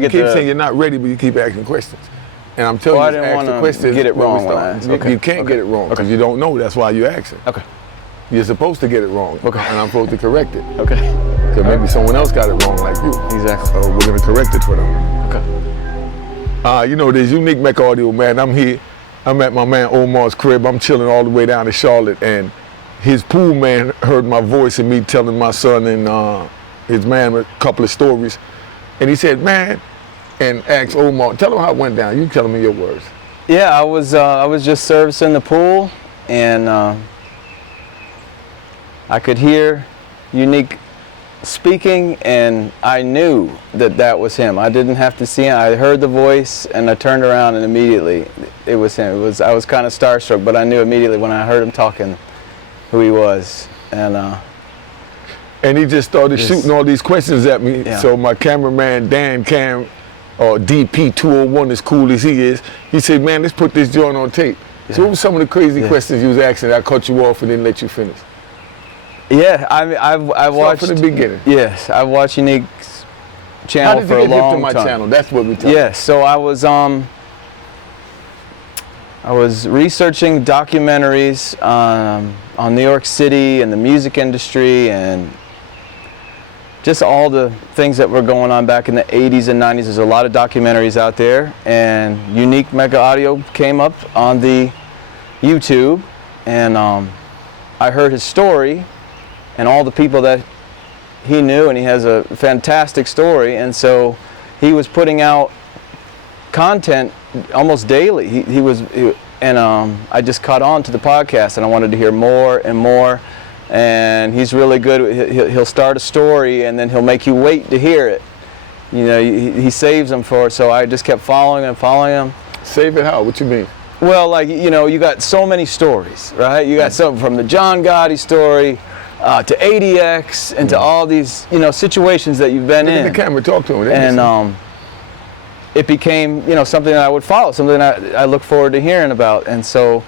You keep saying you're not ready, but you keep asking questions. And I'm telling you, ask the questions. Get it wrong. You can't get it wrong because you don't know. That's why you're asking. Okay. You're supposed to get it wrong. Okay. And I'm supposed to correct it. Okay. Because maybe someone else got it wrong like you. Exactly. So we're gonna correct it for them. Okay. You know, there's Unique Mecca audio, man. I'm here. I'm at my man Omar's crib. I'm chilling all the way down in Charlotte, and his pool man heard my voice and me telling my son and his man a couple of stories. And he said, man, and asked Omar, tell him how it went down. You tell him in your words. Yeah, I was just servicing the pool, and I could hear Unique speaking, and I knew that was him. I didn't have to see him. I heard the voice, and I turned around, and immediately it was him. I was kind of starstruck, but I knew immediately when I heard him talking who he was. And he just started shooting all these questions at me. Yeah. So my cameraman, Dan Cam, or DP201, as cool as he is, he said, man, let's put this joint on tape. Yeah. So what were some of the crazy questions you was asking? I cut you off and didn't let you finish. Yeah, I've watched from the beginning. Yes, I've watched Unique's channel for a long time. How did you get hip to my channel? That's what we talk. Yes, so I was researching documentaries on New York City and the music industry and just all the things that were going on back in the 80s and 90s. There's a lot of documentaries out there, and Unique Mecca audio came up on the YouTube, and I heard his story and all the people that he knew, and he has a fantastic story, and so he was putting out content almost daily. I just caught on to the podcast, and I wanted to hear more and more. And he's really good. He'll start a story, and then he'll make you wait to hear it. You know, he saves them for it. So I just kept following him. Save it how? What you mean? Well, like, you know, you got so many stories, right? You got something from the John Gotti story to ADX and to all these, you know, situations that you've been Look in. at the camera, talk to him. And it became, you know, something that I would follow, something that I look forward to hearing about. And so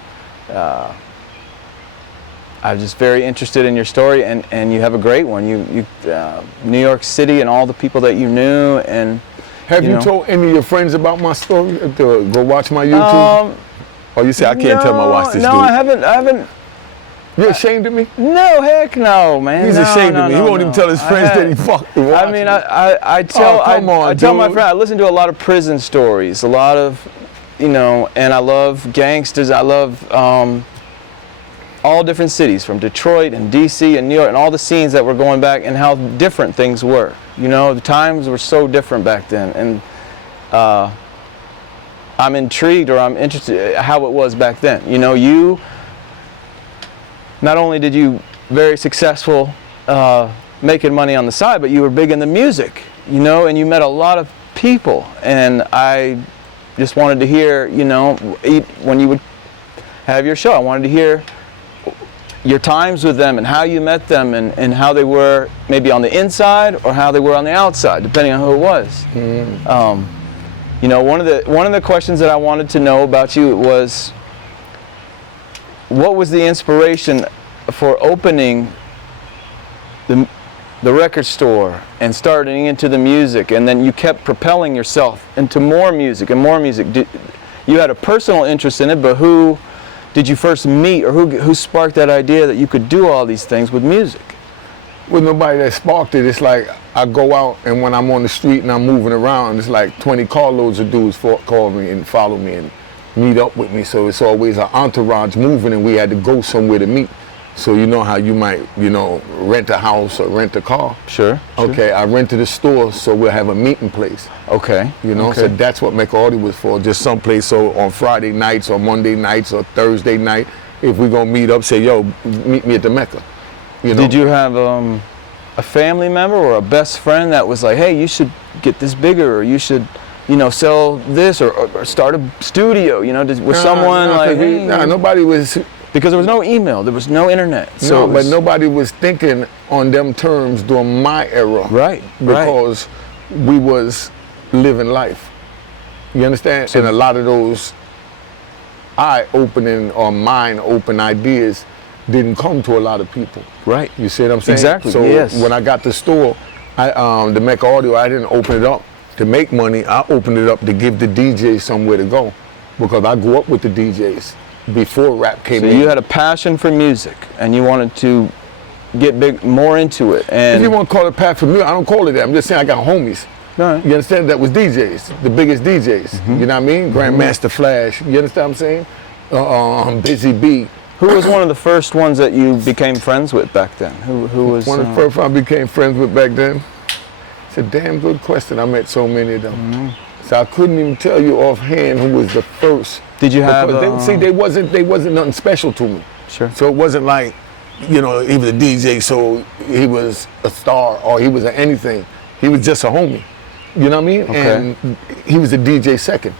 I'm just very interested in your story, and you have a great one. You New York City and all the people that you knew. And have you told any of your friends about my story? To go watch my YouTube? Or you say I can't tell them I watched this dude? No, I haven't. You ashamed of me? No, heck no, man. He's ashamed of me. He won't even tell his friends that he fucking watched. I mean, I tell my friends. I listen to a lot of prison stories, a lot of, you know, and I love gangsters. I love all different cities, from Detroit and DC and New York, and all the scenes that were going back and how different things were. You know, the times were so different back then, and I'm intrigued, or I'm interested how it was back then. You know, not only did you very successful making money on the side, but you were big in the music, you know, and you met a lot of people, and I just wanted to hear, you know, when you would have your show, I wanted to hear your times with them and how you met them, and how they were maybe on the inside or how they were on the outside, depending on who it was. You know, one of the questions that I wanted to know about you was, what was the inspiration for opening the record store and starting into the music, and then you kept propelling yourself into more music and more music? You had a personal interest in it, but who did you first meet, or who sparked that idea that you could do all these things with music? With nobody that sparked it. It's like I go out, and when I'm on the street and I'm moving around, it's like 20 carloads of dudes call me and follow me and meet up with me. So it's always an entourage moving, and we had to go somewhere to meet. So you know how you might, you know, rent a house or rent a car? Sure. Okay, I rented a store, so we'll have a meeting place. Okay. You know, okay. So that's what Mecca Audio was for, just someplace. So on Friday nights or Monday nights or Thursday night, if we're gonna meet up, say, yo, meet me at the Mecca. You know? Did you have a family member or a best friend that was like, hey, you should get this bigger, or you should, you know, sell this, or start a studio? You know, was someone like, hey, nobody was. Because there was no email, there was no internet. So but nobody was thinking on them terms during my era. Right. Because we was living life. You understand? So, and a lot of those eye-opening or mind-open ideas didn't come to a lot of people. Right. You see what I'm saying? Exactly. So yes. when I got the store, the Mecca Audio, I didn't open it up to make money. I opened it up to give the DJs somewhere to go, because I grew up with the DJs before rap came in. So you had a passion for music, and you wanted to get more into it. And if you want to call it passion for music, I don't call it that. I'm just saying I got homies. Right. You understand? That was DJs, the biggest DJs. You know what I mean? Grandmaster Flash. You understand what I'm saying? Busy Bee. Who was one of the first ones that you became friends with back then? Who was one of the first I became friends with back then? It's a damn good question. I met so many of them. So I couldn't even tell you offhand who was the first. Did you have? They wasn't nothing special to me. Sure. So it wasn't like, you know, he was a DJ, so he was a star or he was an anything. He was just a homie. You know what I mean? Okay. And he was a DJ second.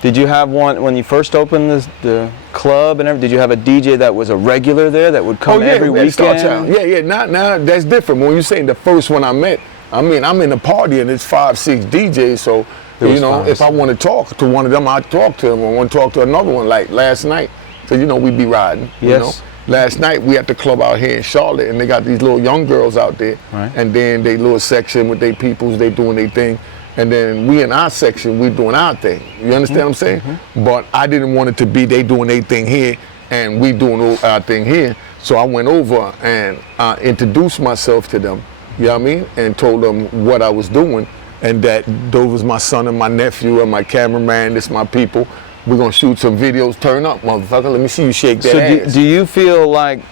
Did you have one when you first opened the club and everything? Did you have a DJ that was a regular there that would come every weekend? Yeah. Now that's different. When you're saying the first one I met, I mean, I'm in a party and it's 5, 6 DJs. So you know, if I want to talk to one of them, I talk to them. I want to talk to another one. Like last night, so you know we be riding. Yes. You know? Last night we at the club out here in Charlotte, and they got these little young girls out there, right. And then they little section with their peoples, they doing their thing, and then we in our section, we doing our thing. You understand what I'm saying? But I didn't want it to be they doing their thing here and we doing our thing here. So I went over and introduced myself to them. You know what I mean? And told them what I was doing, and that those was my son and my nephew and my cameraman. This my people. We're gonna shoot some videos. Turn up, motherfucker. Let me see you shake that ass. Do you feel like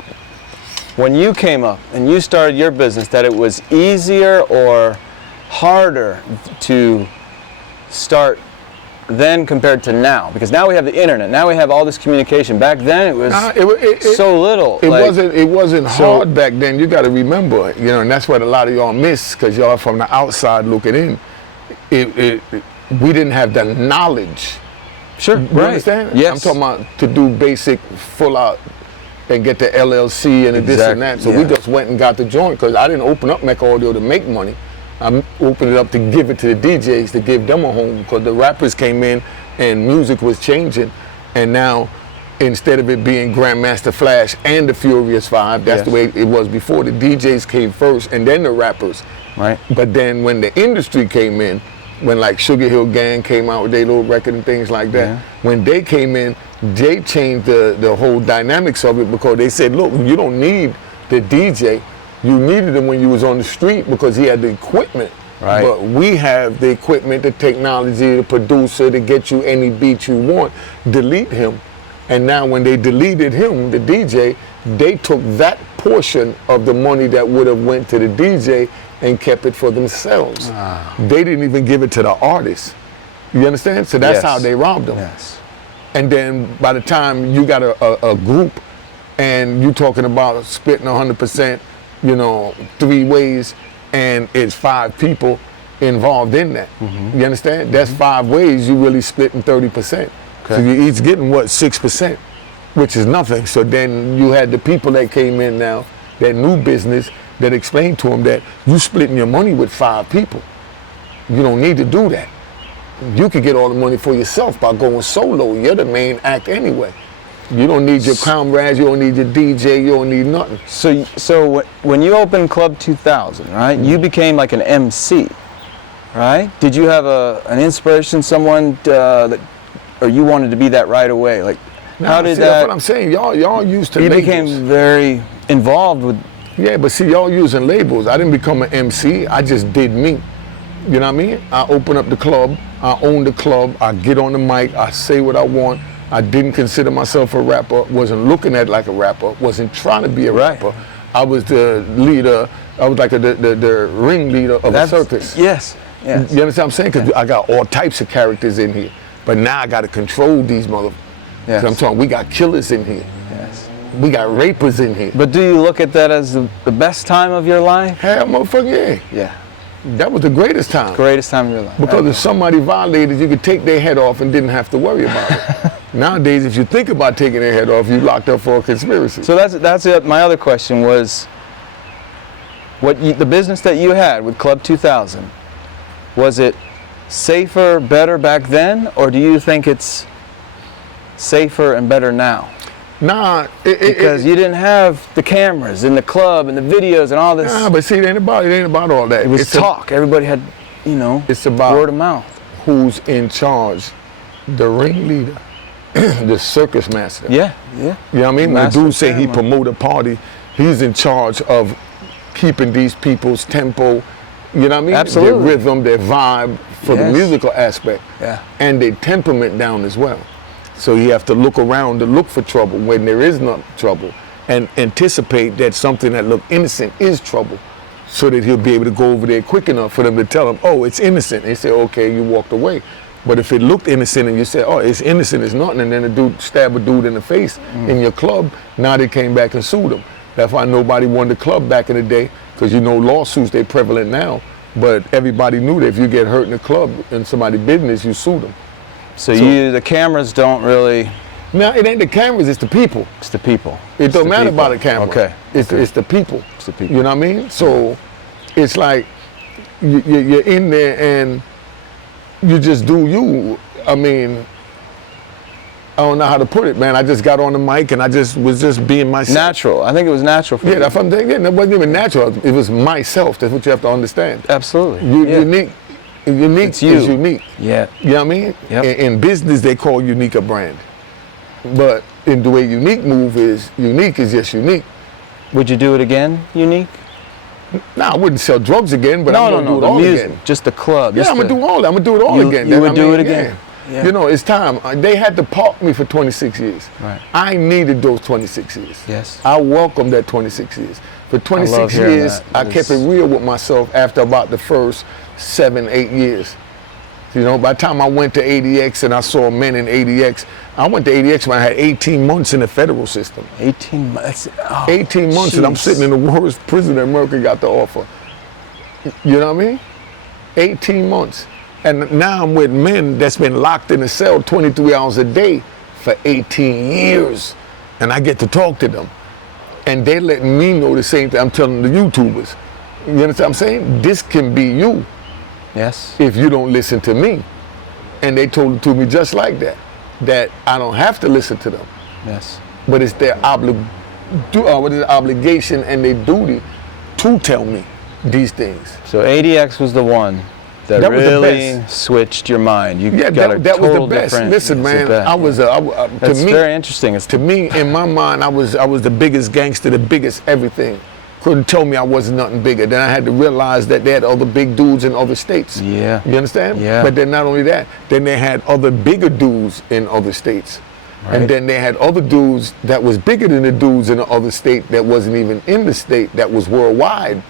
when you came up and you started your business that it was easier or harder to start then compared to now? Because now we have the internet. Now we have all this communication. Back then it was so little. It wasn't hard back then. You got to remember, you know, and that's what a lot of y'all miss, because y'all from the outside looking in. We didn't have the knowledge. Sure, you right. understand? Yes. I'm talking about to do basic full out and get the LLC and this and that. So we just went and got the joint, because I didn't open up Mecca Audio to make money. I opened it up to give it to the DJs, to give them a home, because the rappers came in and music was changing. And now, instead of it being Grandmaster Flash and the Furious Five, that's the way it was before. The DJs came first and then the rappers. Right. But then when the industry came in, when like Sugar Hill Gang came out with their little record and things like that, when they came in, they changed the whole dynamics of it, because they said, look, you don't need the DJ. You needed him when you was on the street, because he had the equipment. Right. But we have the equipment, the technology, the producer to get you any beat you want. Delete him. And now when they deleted him, the DJ, they took that portion of the money that would have went to the DJ and kept it for themselves. They didn't even give it to the artist. You understand? So that's how they robbed them. Yes. And then by the time you got a group and you talking about splitting 100%, you know, 3 ways, and it's 5 people involved in that. You understand? That's 5 ways you really splitting 30%. So you each getting what, 6%, which is nothing. So then you had the people that came in now, that new business, that explained to them that you splitting your money with 5 people. You don't need to do that. You could get all the money for yourself by going solo. You're the main act anyway. You don't need your comrades, you don't need your DJ, you don't need nothing. So when you opened Club 2000, right, you became like an MC, right? Did you have an inspiration, someone or you wanted to be that right away? Like, how did that? That's what I'm saying. Y'all used to labels. You became very involved with. Yeah, but see, y'all using labels. I didn't become an MC. I just did me. You know what I mean? I open up the club. I own the club. I get on the mic. I say what I want. I didn't consider myself a rapper. Wasn't looking at like a rapper. Wasn't trying to be a rapper. I was the leader. I was like the ringleader of a circus. Yes. Yes. You understand what I'm saying? Because I got all types of characters in here. But now I got to control these motherfuckers. Yes. I'm talking, we got killers in here. Yes. We got rapers in here. But do you look at that as the best time of your life? Hell, motherfucker, yeah. Yeah. That was the greatest time. Greatest time of your life. Because if somebody violated, you could take their head off and didn't have to worry about it. Nowadays, if you think about taking their head off, you locked up for a conspiracy. So that's it. My other question was, the business that you had with Club 2000, was it safer, better back then, or do you think it's safer and better now? Nah, because you didn't have the cameras in the club and the videos and all this. Nah, but see, it ain't about all that. It was talk. Everybody had. you know, It's about word of mouth. who's in charge, the ringleader, the circus master. Yeah, yeah. You know what I mean? When Master dude say he ceremony. promote a party, he's in charge of keeping these people's tempo, you know what I mean? Absolutely. Their rhythm, their vibe for the Yes. musical aspect. Yeah. And their temperament down as well. So you have to look around to look for trouble when there is no trouble, and anticipate that something that look innocent is trouble, so that he'll be able to go over there quick enough for them to tell him, oh, it's innocent. And he say, okay, you walked away. But if it looked innocent and you said, oh, it's innocent, it's nothing, and then a dude stab a dude in the face in your club, now they came back and sued him. That's why nobody won the club back in the day, because you know lawsuits, they're prevalent now, but everybody knew that if you get hurt in the club in somebody's business, you sue them. So the cameras don't really. Now, it ain't the cameras, it's the people. It's the people. It It's don't the matter people. about the camera. Okay. It's the people. It's the people. You know what I mean? So it's like you're in there and you just do you. I mean, I don't know how to put it, man. I just got on the mic and I just was just being myself. Natural. I think it was natural for Yeah, you. that's what I'm saying. Yeah, that wasn't even natural. It was myself. That's what you have to understand. Absolutely. You, Yeah. Unique It's you. is unique. Yeah. You know what I mean? Yep. In business, they call Unique a brand. But in the way Unique move is, Unique is just unique. Would you do it again, Unique? Nah, I wouldn't sell drugs again, but No, I'm no, gonna no. do it The all music, again. just the club. Yeah, just I'm gonna the- do all that. I'm gonna do it all You- again. you That- would I do mean, it again? yeah. Yeah. You know, it's time. They had to park me for 26 years. Right. I needed those 26 years. Yes. I welcomed that 26 years. For 26 hearing years, that. I kept it real with myself after about the first 7, 8 years. You know, by the time I went to ADX and I saw men in ADX, I went to ADX when I had 18 months in the federal system. 18 months. Oh, 18 months and I'm jeez. sitting in the worst prison that America got to offer. You know what I mean? 18 months. And now I'm with men that's been locked in a cell 23 hours a day for 18 years. And I get to talk to them. And they're letting me know the same thing I'm telling the YouTubers. You understand what I'm saying? This can be you Yes. if you don't listen to me. And they told it to me just like that, that I don't have to listen to them. Yes. But it's their obligation and their duty to tell me these things. So ADX was the one that That was the really best. switched your mind. You Yeah, got a that was the total best. different- Listen, it's the man, best. I was to That's me, very interesting. It's to me, in my mind, I was the biggest gangster, the biggest everything. Couldn't tell me I wasn't nothing bigger. Then I had to realize that they had other big dudes in other states. Yeah. You understand? Yeah. But then not only that, then they had other bigger dudes in other states. Right. And then they had other dudes that was bigger than the dudes in the other state that wasn't even in the state, that was worldwide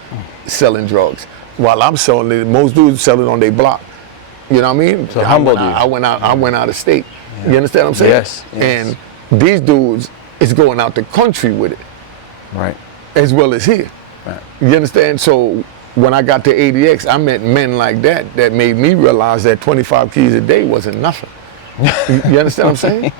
selling drugs. While I'm selling it, most dudes selling on their block. You know what I mean? So humbled you. I went out of state. You understand what I'm saying? Yes, yes. And these dudes is going out the country with it, right. as well as here. Right. You understand? So when I got to ADX, I met men like that made me realize that 25 keys a day wasn't nothing. You understand what I'm saying?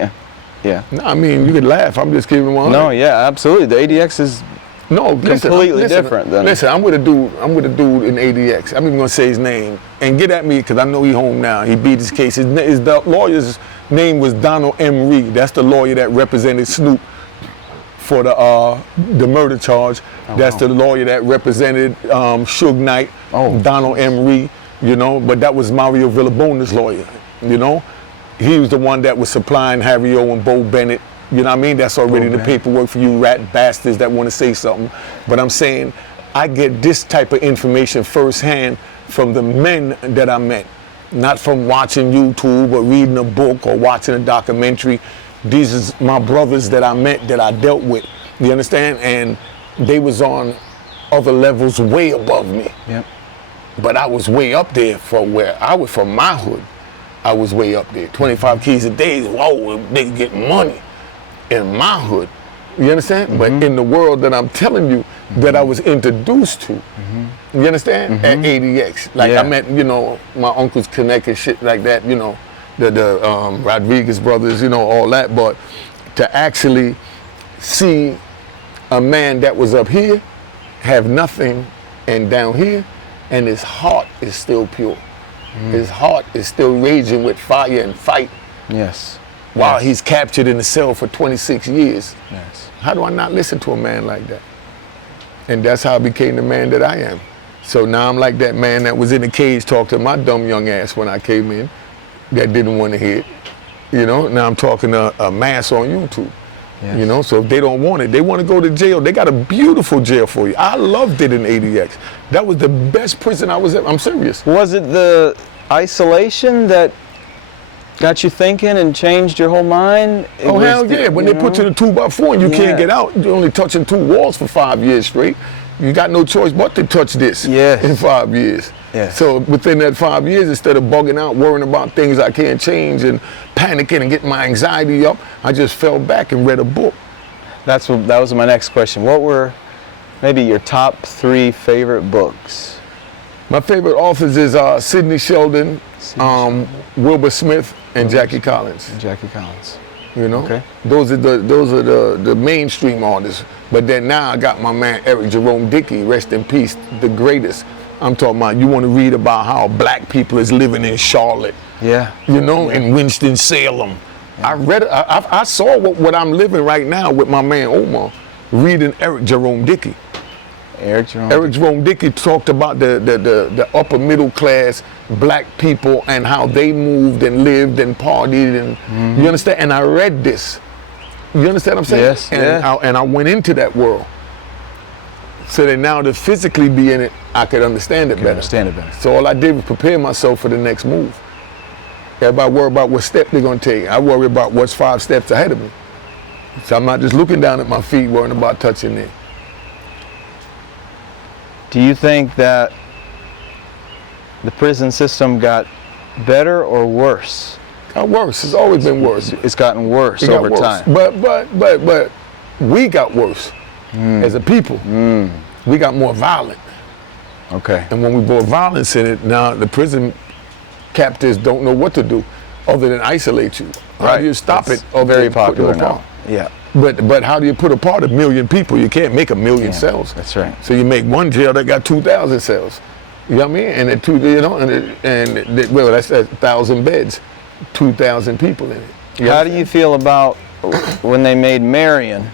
Yeah. No, I mean, you could laugh. I'm just giving one. No, yeah, absolutely. The ADX is No, completely different than- Listen, I'm with a dude in ADX. I'm even gonna say his name and get at me because I know he home now. He beat his case. The lawyer's name was Donald M. Reed. That's the lawyer that represented Snoop for the murder charge. That's the lawyer that represented Suge Knight. Donald M. Reed. You know, but that was Mario Villabona's lawyer. You know, he was the one that was supplying Harry O and Bo Bennett. You know what I mean? That's already in the paperwork for you rat bastards that want to say something. But I'm saying I get this type of information firsthand from the men that I met. Not from watching YouTube or reading a book or watching a documentary. These is my brothers that I met, that I dealt with. You understand? And they was on other levels way above me. Yep. But I was way up there from where I was, from my hood. I was way up there. 25 keys a day, whoa, they get money. In my hood, you understand? But in the world that I'm telling you that I was introduced to, you understand? At ADX, like I met, you know, my uncle's connect and shit like that, you know, the Rodriguez brothers, you know, all that. But to actually see a man that was up here have nothing and down here, and his heart is still pure. His heart is still raging with fire and fight. Yes. While he's captured in the cell for 26 years. Yes. How do I not listen to a man like that? And that's how I became the man that I am. So now I'm like that man that was in the cage talking to my dumb young ass when I came in, that didn't want to hear it. You know, now I'm talking to a mass on YouTube. Yes. You know, so if they don't want it, they want to go to jail. They got a beautiful jail for you. I loved it in ADX. That was the best prison I was in. I'm serious. Was it the isolation that got you thinking and changed your whole mind? Oh, hell yeah. When they put you in a 2x4 and you can't get out, you're only touching 2 walls for 5 years straight. You got no choice but to touch this in 5 years. Yes. So within that 5 years, instead of bugging out, worrying about things I can't change and panicking and getting my anxiety up, I just fell back and read a book. That was my next question. What were maybe your top 3 favorite books? My favorite authors is Sidney Sheldon, Wilbur Smith, and Jackie Collins. Jackie Collins. You know, Okay. those are the mainstream artists. But then now I got my man Eric Jerome Dickey, rest in peace, the greatest. I'm talking about, you want to read about how black people is living in Charlotte. Yeah. You know, in Winston-Salem. Yeah. I saw what I'm living right now with my man Omar, reading Eric Jerome Dickey. Eric Jerome Dickey talked about the upper middle class black people and how they moved and lived and partied and you understand? And I read this. You understand what I'm saying? Yes. And I went into that world. So that now to physically be in it, I could understand it better. So all I did was prepare myself for the next move. Everybody worry about what step they're gonna take. I worry about what's 5 steps ahead of me. So I'm not just looking down at my feet worrying about touching it. Do you think that the prison system got better or worse? Got worse. It's always been worse. It's gotten worse over time. But we got worse as a people. We got more violent. Okay. And when we brought violence in it, now the prison captives don't know what to do other than isolate you. How do you stop it? Very popular now. Yeah. But how do you put apart 1 million people? You can't make 1 million cells. That's right. So you make one jail that got 2,000 cells. You know what I mean? And it, well, that's 1,000 beds, 2,000 people in it. How do you feel about when they made Marion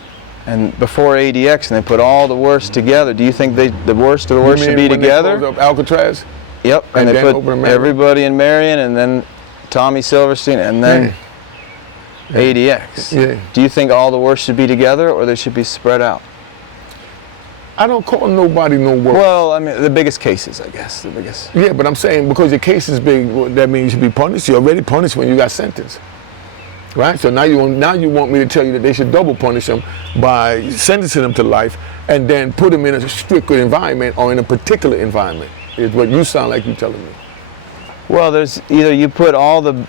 and before ADX and they put all the worst together? Do you think the worst of the worst should be together? They closed up Alcatraz? Yep. And they put everybody in Marion and then Tommy Silverstein and then ADX. Yeah. Do you think all the worst should be together or they should be spread out? I don't call nobody no worse. Well, I mean, the biggest cases, I guess. The biggest. Yeah, but I'm saying because your case is big, that means you should be punished. You're already punished when you got sentenced. Right? So now you want me to tell you that they should double punish them by sentencing them to life and then put them in a strict environment or in a particular environment, is what you sound like you're telling me. Well, there's either you put all the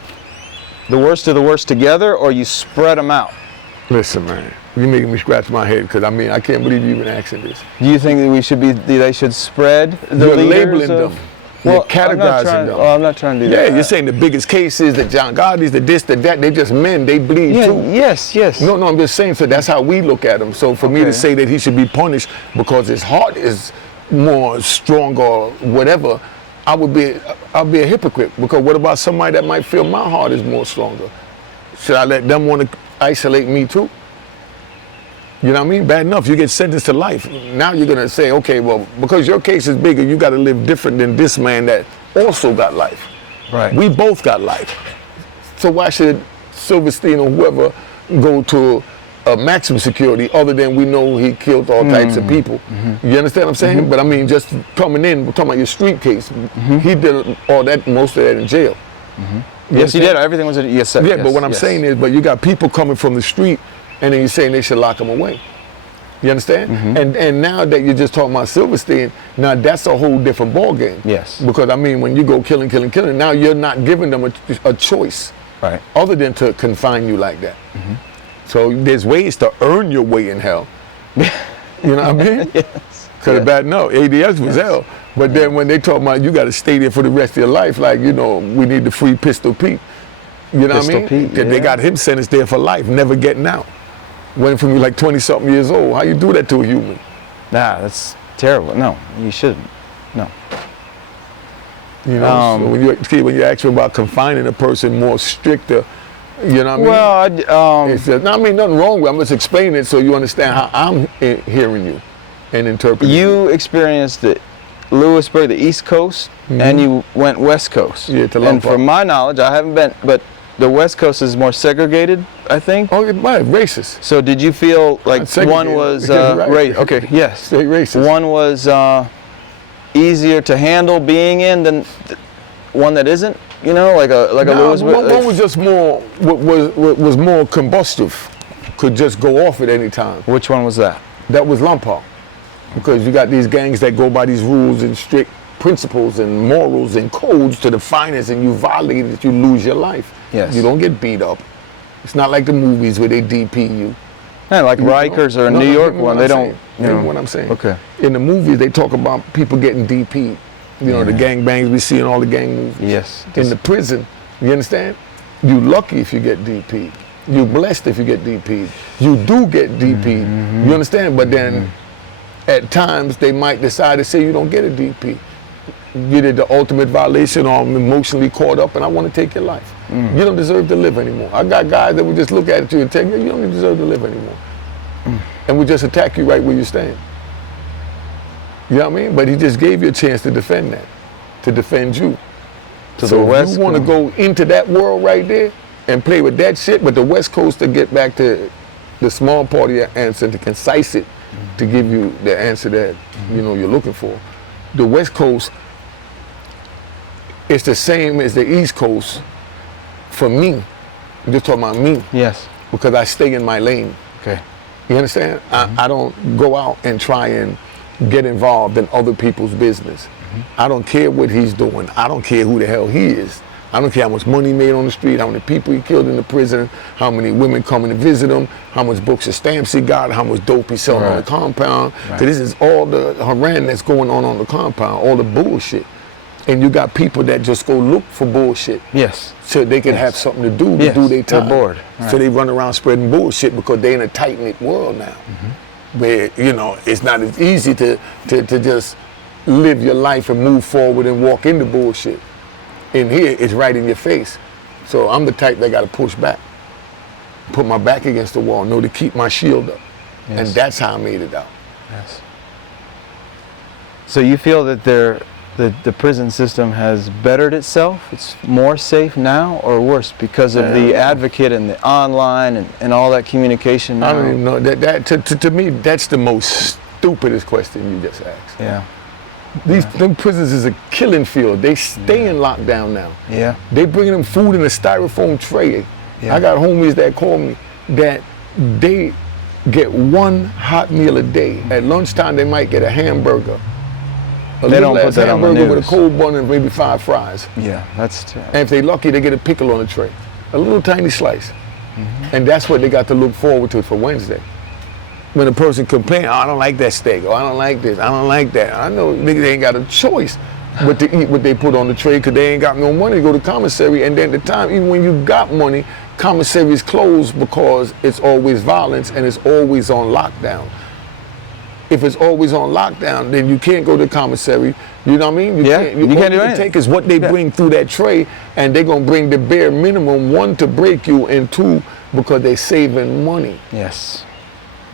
worst of the worst together or you spread them out. Listen, man, you're making me scratch my head because I can't believe you even asking this. Do you think that they should spread the You're leaders labeling them. Well, You're categorizing them. Well, I'm not trying to do that. Yeah, you're saying the biggest cases, the John Gotti's, the this, the that, they just men, they bleed too. Yes. No, I'm just saying, so that's how we look at him. So for me to say that he should be punished because his heart is more strong or whatever, I'll be a hypocrite. Because what about somebody that might feel my heart is more stronger? Should I let them want to isolate me too? You know what I mean? Bad enough, you get sentenced to life. Now you're going to say, okay, well, because your case is bigger, you got to live different than this man that also got life. Right. We both got life. So why should Silverstein or whoever go to a maximum security other than we know he killed all types of people? You understand what I'm saying? But I mean, just coming in, we're talking about your street case. He did all that, most of that in jail. Yes, he did. Everything was yes. Yeah, but what I'm saying is, but you got people coming from the street and then you're saying they should lock them away. You understand? And now that you're just talking about Silverstein, now that's a whole different ball game. Yes. Because I mean, when you go killing, now you're not giving them a choice, right, other than to confine you like that. So there's ways to earn your way in hell. You know what I mean? Yes. Because bad no, ADS was hell. But then when they talk about you got to stay there for the rest of your life, like, you know, we need to free Pistol Pete. You know what I mean? Pete, They got him sentenced there for life, never getting out. Went from like 20-something years old. How you do that to a human? Nah, that's terrible. No, you shouldn't. No. You know, so when you ask me about confining a person more stricter, you know what I mean? Well, I mean, nothing wrong with it. I'm just explaining it so you understand how I'm hearing you and interpreting you experienced it Lewisburg, the East Coast, and you went West Coast. Yeah, to And Lompoc. from my knowledge, I haven't been, but the West Coast is more segregated, I think. Oh, it might racist. So did you feel like Segregated. one was Right. okay? Yes. Straight racist. One was easier to handle being in than one that isn't. You know, like a Lewisburg. One was just more was more combustive, could just go off at any time. Which one was that? That was Lompoc, because you got these gangs that go by these rules and strict principles and morals and codes to the finest, and you violate it, you lose your life. Yes. You don't get beat up. It's not like the movies where they DP you. Yeah, like Rikers or a New York one, they don't. You know what I'm saying. Okay. In the movies, they talk about people getting DP'd. You know, the gang bangs we see in all the gang movies. Yes. In the prison, you understand? You lucky if you get DP'd. You blessed if you get DP'd. You do get DP'd. You understand? But then at times they might decide to say you don't get a DP. You did the ultimate violation, or I'm emotionally caught up and I want to take your life. You don't deserve to live anymore. I got guys that would just look at you and tell you, you don't even deserve to live anymore. And would just attack you right where you stand. You know what I mean? But he just gave you a chance to defend that, to defend you. So if you want to go into that world right there and play with that shit, but the West Coast, to get back to the small part of your answer, to concise it, to give you the answer that you know you're looking for. The West Coast, it's the same as the East Coast for me. I'm just talking about me. Yes. Because I stay in my lane. Okay. You understand? I don't go out and try and get involved in other people's business. I don't care what he's doing. I don't care who the hell he is. I don't care how much money he made on the street, how many people he killed in the prison, how many women coming to visit him, how much books of stamps he got, how much dope he's selling on the compound. Because this is all the haran that's going on the compound, all the bullshit. And you got people that just go look for bullshit. Yes. So they can have something to do their time. They're bored. So they run around spreading bullshit because they're in a tight-knit world now. Where, you know, it's not as easy to just live your life and move forward and walk into bullshit. In here, it's right in your face. So I'm the type that got to push back, put my back against the wall, know to keep my shield up. Yes. And that's how I made it out. Yes. So you feel that the prison system has bettered itself? It's more safe now or worse because of the advocate and the online and all that communication now? I don't even know. To me, that's the most stupidest question you just asked. Yeah. Them prisons is a killing field. They stay in lockdown now. Yeah. They bringing them food in a styrofoam tray. Yeah. I got homies that call me that they get one hot meal a day. At lunchtime, they might get a hamburger. They don't put that on the hamburger with a news. cold bun and maybe 5 fries. Yeah, that's terrible. And if they lucky, they get a pickle on the tray. A little tiny slice. And that's what they got to look forward to for Wednesday. When a person complains, oh, I don't like that steak, or I don't like this, I don't like that. I know niggas ain't got a choice but to eat what they put on the tray because they ain't got no money to go to commissary. And then at the time, even when you got money, commissary is closed because it's always violence and it's always on lockdown. If it's always on lockdown, then you can't go to commissary. You know what I mean? You can't do anything. Take is what they bring through that tray, and they're gonna bring the bare minimum, 1, to break you, and 2, because they're saving money. Yes.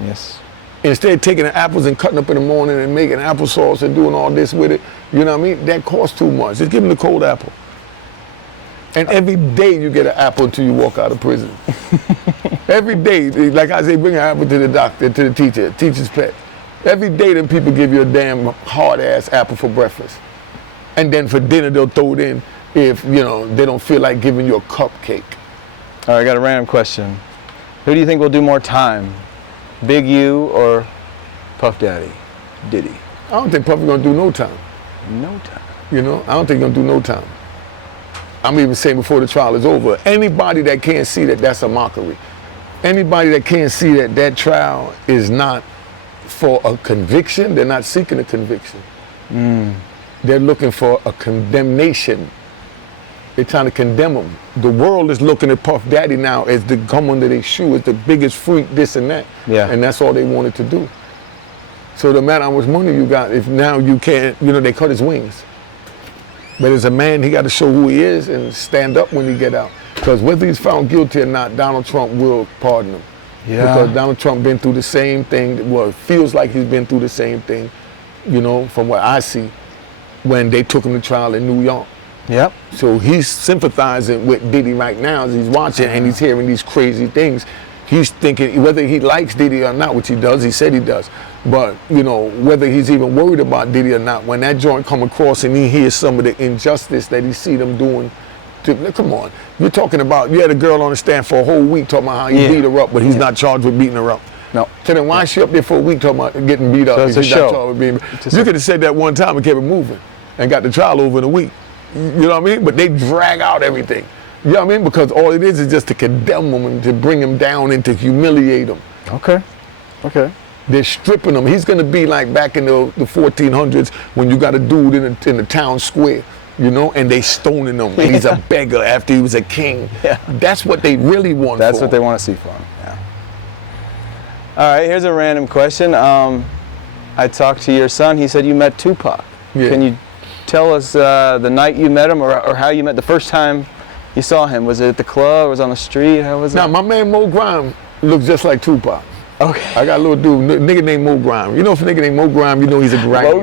Yes. Instead of taking the apples and cutting up in the morning and making applesauce and doing all this with it, you know what I mean? That costs too much. Just give them the cold apple. And every day you get an apple until you walk out of prison. Every day, like I say, bring an apple to the doctor, to the teacher, teacher's pet. Every day them people give you a damn hard-ass apple for breakfast. And then for dinner they'll throw it in if, you know, they don't feel like giving you a cupcake. All right, I got a random question. Who do you think will do more time? Big U or Puff Daddy? Diddy? I don't think Puffy gonna do no time. No time. You know, I don't think he's gonna do no time. I'm even saying before the trial is over, anybody that can't see that that's a mockery. Anybody that can't see that that trial is not for a conviction, they're not seeking a conviction. They're looking for a condemnation. They're trying to condemn him. The world is looking at Puff Daddy now as the gum under their shoe, as the biggest freak, this and that. Yeah. And that's all they wanted to do. So no matter how much money you got, if now you can't, you know, they cut his wings. But as a man, he got to show who he is and stand up when he get out. Because whether he's found guilty or not, Donald Trump will pardon him. Yeah. Because Donald Trump been through the same thing. Well, it feels like he's been through the same thing, you know, from what I see. when they took him to trial in New York. Yep. So he's sympathizing with Diddy right now as he's watching and he's hearing these crazy things. He's thinking whether he likes Diddy or not, which he does, he said he does. But, you know, whether he's even worried about Diddy or not, when that joint come across and he hears some of the injustice that he see them doing, come on. You're talking about, you had a girl on the stand for a whole week talking about how he beat her up, but he's not charged with beating her up. No. So then why is she up there for a week talking about getting beat up? So it's a show. You could have said that one time and kept it moving and got the trial over in a week. You know what I mean? But they drag out everything. You know what I mean? Because all it is just to condemn them and to bring him down and to humiliate him. Okay. Okay. They're stripping him. He's going to be like back in the 1400s when you got a dude in the town square, you know, and they stoning him. And he's a beggar after he was a king. Yeah. That's what they really want. That's what they want to see for him. Yeah. All right, here's a random question. I talked to your son. He said you met Tupac. Yeah. Can you tell us the night you met him or how you met the first time you saw him? Was it at the club? Was it on the street? How was it? Now, my man Mo Grime looks just like Tupac. Okay. I got a little dude, nigga named Mo Grime. You know, if a nigga named Mo Grime, you know he's a grime.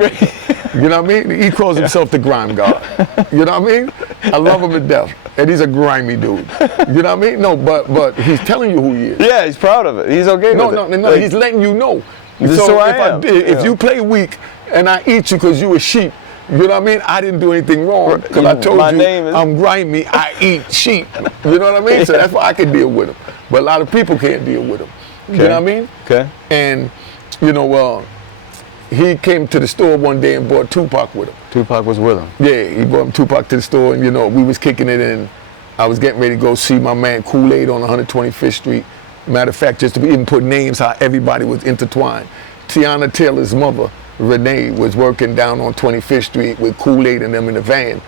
You know what I mean? He calls himself the grime god. You know what I mean? I love him to death. And he's a grimy dude. You know what I mean? No, but he's telling you who he is. Yeah, he's proud of it. He's okay with it. No, he's letting you know. This so is who I am. If you play weak and I eat you because you a sheep, you know what I mean? I didn't do anything wrong because I told you I'm grimy, I eat sheep. You know what I mean? So that's why I can deal with him. But a lot of people can't deal with him. Okay. You know what I mean? Okay. And, you know, he came to the store one day and brought Tupac with him. Tupac was with him? Yeah, he brought Tupac to the store and, you know, we was kicking it and I was getting ready to go see my man Kool-Aid on 125th Street. Matter of fact, just to even put names how everybody was intertwined. Tiana Taylor's mother, Renee, was working down on 25th Street with Kool-Aid and them in the van.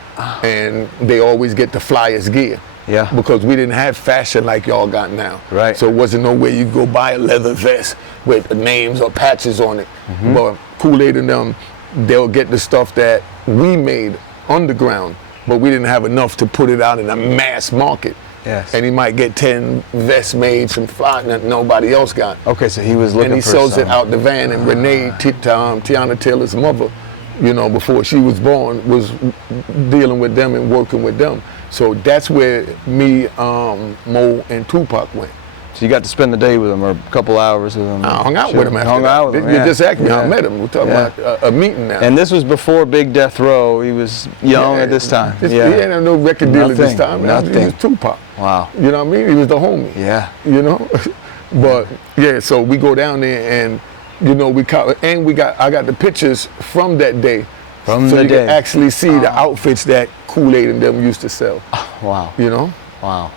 And they always get the flyest gear. Yeah. Because we didn't have fashion like y'all got now. Right. So it wasn't no way you go buy a leather vest with names or patches on it. Mm-hmm. But Kool-Aid and them, they'll get the stuff that we made underground, but we didn't have enough to put it out in a mass market. Yes. And he might get 10 vests made, some fly that nobody else got. Okay, so he was looking for and he sells it out the van. And Renee, Tiana Taylor's mother, you know, before she was born, was dealing with them and working with them. So that's where me, Mo, and Tupac went. So you got to spend the day with him or a couple hours with him? I hung out with him after hung that. Out with him, You just asked me how I met him. We're talking about a meeting now. And this was before Big Death Row. He was young at this time. He had no record deal at this time. Nothing. He was Tupac. Wow. You know what I mean? He was the homie. Yeah. You know? But, yeah, so we go down there and, you know, I got the pictures from that day. From so the you day. can actually see the outfits that Kool-Aid and them used to sell. Wow. You know? Wow.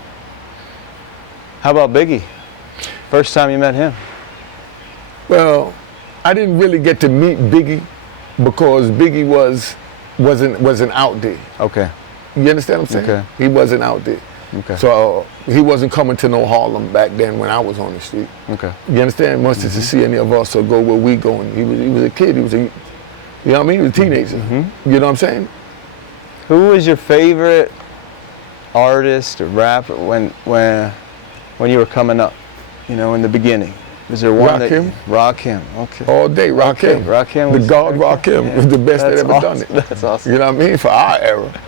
How about Biggie? First time you met him? Well, I didn't really get to meet Biggie because Biggie wasn't out there. Okay. You understand what I'm saying? Okay. He wasn't out there. Okay. So he wasn't coming to no Harlem back then when I was on the street. Okay. You understand? Much as to see any of us or go where we going. He was a kid. He was a, you know what I mean? He was a teenager. Mm-hmm. You know what I'm saying? Who was your favorite artist or rapper when you were coming up? You know, in the beginning. Was there one Rakim? Rakim. Okay. All day, Rakim. Okay. Rakim was the God Rakim was the best that ever awesome. done it. That's awesome. You know what I mean? For our era.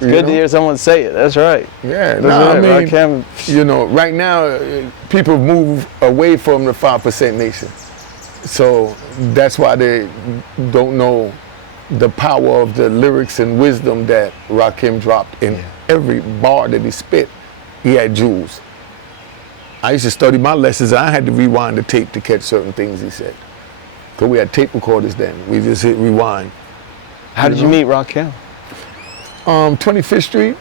It's good to hear someone say it. That's right. Yeah. I mean, Rakim. You know, right now people move away from the 5% nation. So that's why they don't know the power of the lyrics and wisdom that Rakim dropped in every bar that he spit. He had jewels. I used to study my lessons. I had to rewind the tape to catch certain things he said. Because we had tape recorders then. We just hit rewind. How did you meet Rakim? 25th Street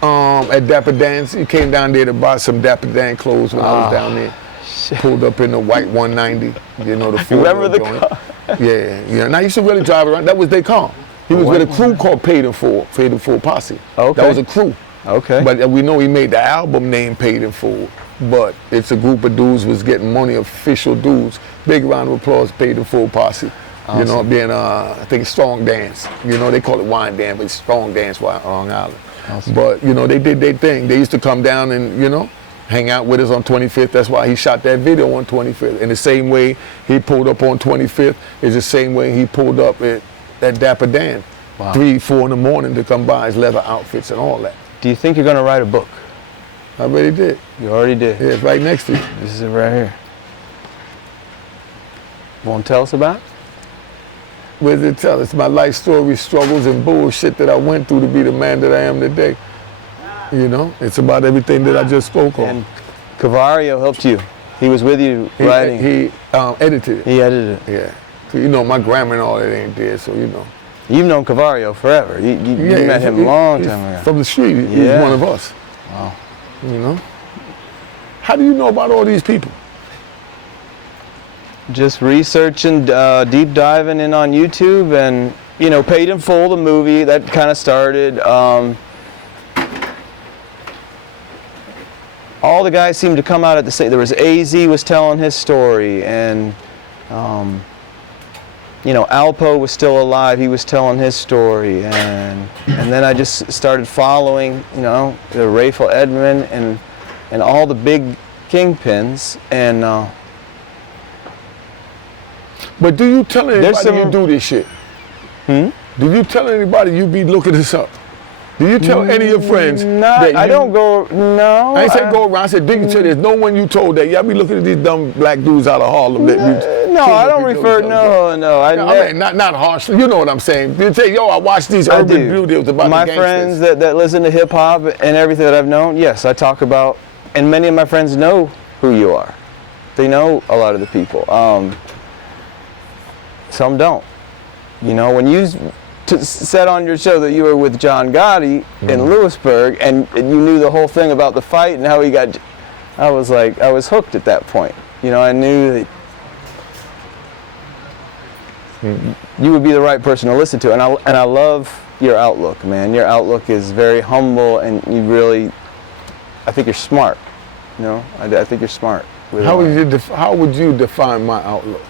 at Dapper Dan's. He came down there to buy some Dapper Dan clothes when I was down there. Shit. Pulled up in the white 190. You know, the four. Remember the joint. car? Yeah. And I used to really drive around. That was their car. He was with a crew called Paid in Full Posse. Okay. That was a crew. Okay. But we know he made the album name Paid in Full. But it's a group of dudes was getting money, official dudes. Big round of applause, Paid in Full Posse. Awesome. You know, being I think Strong Dance. You know, they call it Wine Dance, but it's Strong Dance Long Island. Awesome. But you know, they did their thing. They used to come down and, you know, hang out with us on 25th. That's why he shot that video on 25th. In the same way he pulled up on 25th is the same way he pulled up at Dapper Dan. Wow. 3, 4 in the morning to come buy his leather outfits and all that. Do you think you're going to write a book? I already did. You already did? Yeah, it's right next to you. This is it right here. Want to tell us about it? What does it tell? It's my life story, struggles, and bullshit that I went through to be the man that I am today. You know, it's about everything that I just spoke on. And Cavario helped you. He was with you writing. He edited it. He edited it. Yeah. So, you know, my grammar and all that ain't there, so you know. You've known Cavario forever. You met him a long time ago. From the street. Yeah. He's one of us. Wow. You know? How do you know about all these people? Just researching, deep diving in on YouTube, and you know, Paid in Full, the movie that kind of started. All the guys seemed to come out at the same. There was AZ was telling his story, and you know, Alpo was still alive. He was telling his story, and then I just started following, you know, the Rayful Edmond and all the big kingpins, and. But do you tell anybody you do this shit? Hmm? Do you tell anybody you be looking this up? Do you tell any of your friends? I don't go, no. I ain't say go around. I said, dig into this. No one you told that. Y'all be looking at these dumb black dudes out of Harlem. No, I don't refer, no. I mean, not harshly. You know what I'm saying. You say, yo, I watched these urban videos about my the friends gangsters. that listen to hip hop and everything that I've known, yes, I talk about, and many of my friends know who you are. They know a lot of the people. Some don't. You know, when you said on your show that you were with John Gotti in Lewisburg, and you knew the whole thing about the fight and how he got, I was hooked at that point. You know, I knew that you would be the right person to listen to, and I love your outlook, man. Your outlook is very humble, and you really, I think you're smart. You know, I think you're smart. How would you define my outlook?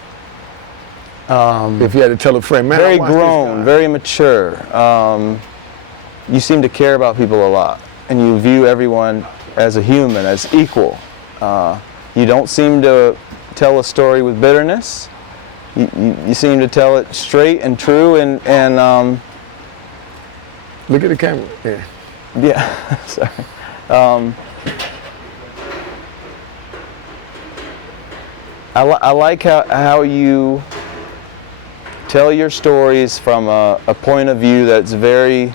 If you had to tell a friend, man, very grown, very mature. You seem to care about people a lot, and you view everyone as a human, as equal. You don't seem to tell a story with bitterness. You seem to tell it straight and true, and look at the camera. Yeah. Yeah. Sorry. I like how you tell your stories from a point of view that's very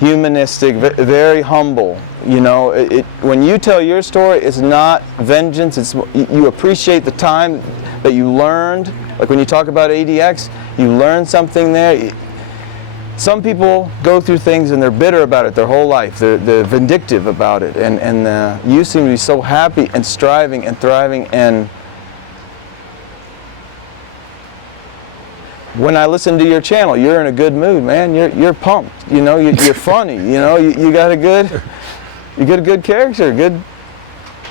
humanistic, very humble. You know, when you tell your story, it's not vengeance. It's you appreciate the time that you learned. Like when you talk about ADX, you learned something there. Some people go through things and they're bitter about it their whole life. They're vindictive about it, and you seem to be so happy and striving and thriving. And when I listen to your channel, you're in a good mood, man. You're pumped. You know, you're funny. You know, you got a good character, good,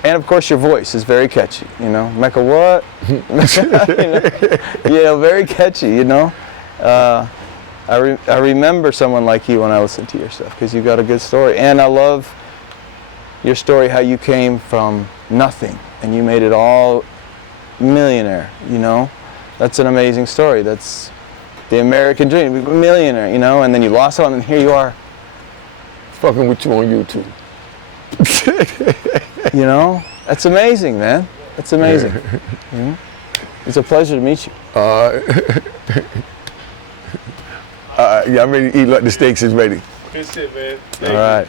and of course your voice is very catchy. You know, Mecca what? You know, very catchy. You know, I remember someone like you when I listen to your stuff because you got a good story, and I love your story how you came from nothing and you made it all millionaire. You know, that's an amazing story. That's the American dream, millionaire, you know, and then you lost it, and here you are. Fucking with you on YouTube. You know, that's amazing, man. That's amazing. Yeah. It's a pleasure to meet you. Yeah, I'm ready to eat like the steaks is ready. Good shit, man. All right.